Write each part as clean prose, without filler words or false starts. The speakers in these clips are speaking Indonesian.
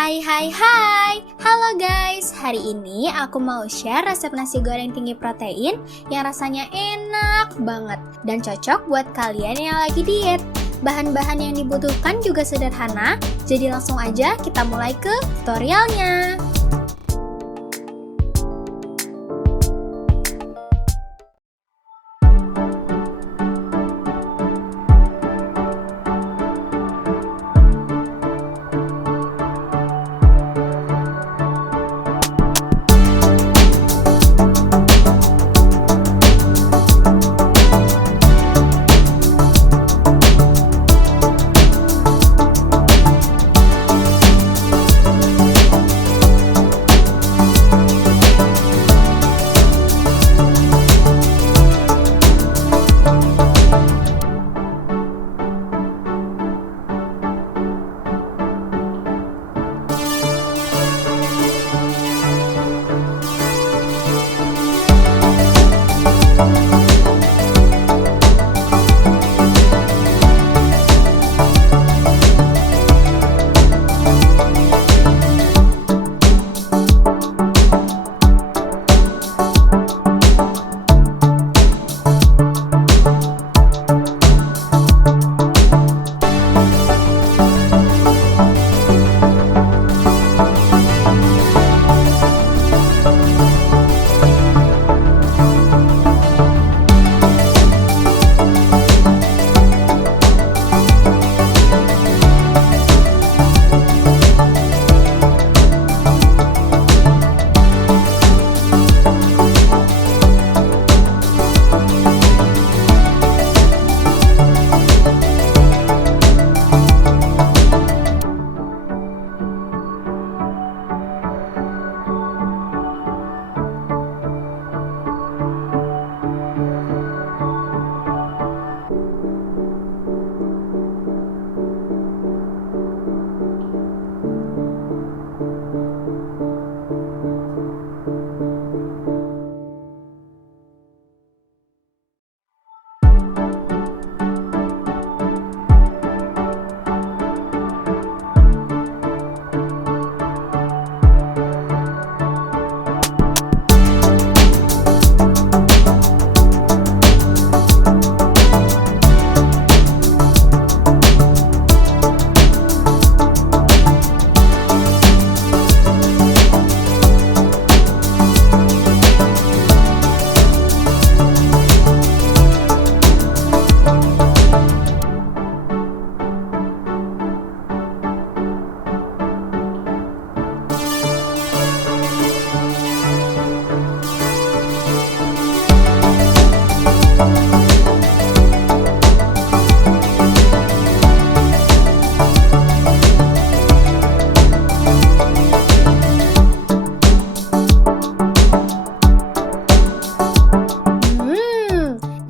Hai hai hai, halo guys. Hari ini aku mau share resep nasi goreng tinggi protein yang rasanya enak banget dan cocok buat kalian yang lagi diet. Bahan-bahan yang dibutuhkan juga sederhana, jadi langsung aja kita mulai ke tutorialnya.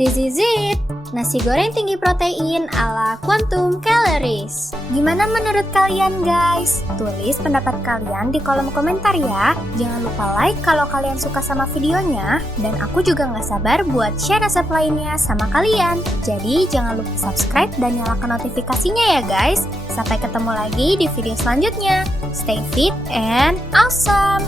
This is it, nasi goreng tinggi protein ala Quantum Calories. Gimana menurut kalian guys? Tulis pendapat kalian di kolom komentar ya. Jangan lupa like kalau kalian suka sama videonya. Dan aku juga gak sabar buat share resep lainnya sama kalian. Jadi jangan lupa subscribe dan nyalakan notifikasinya ya guys. Sampai ketemu lagi di video selanjutnya. Stay fit and awesome!